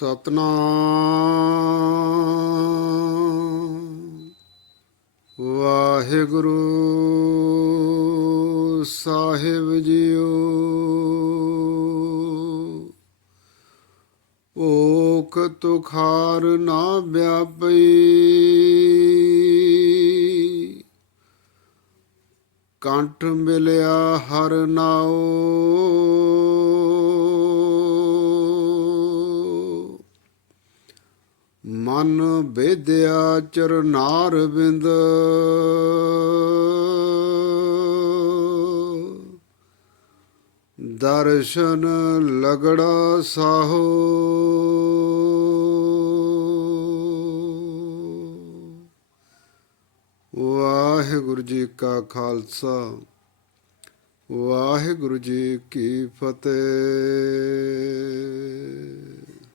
ਸਤਨਾਮ। ਵਾਹਿਗੁਰੂ ਸਾਹਿਬ ਜੀਓ। ਓਕ ਤੁਖਾਰ ਨਾ ਵਿਆਪਈ। ਕੰਠ ਮਿਲਿਆ ਹਰ ਨਾਉ। ਮਨ ਬੇਦਿਆ ਚਰਨਾਰ ਬਿੰਦ। ਦਰਸ਼ਨ ਲਗੜਾ ਸਾਹੋ। ਵਾਹਿਗੁਰੂ ਜੀ ਕਾ ਖਾਲਸਾ। ਵਾਹਿਗੁਰੂ ਜੀ ਕੀ ਫਤਿਹ।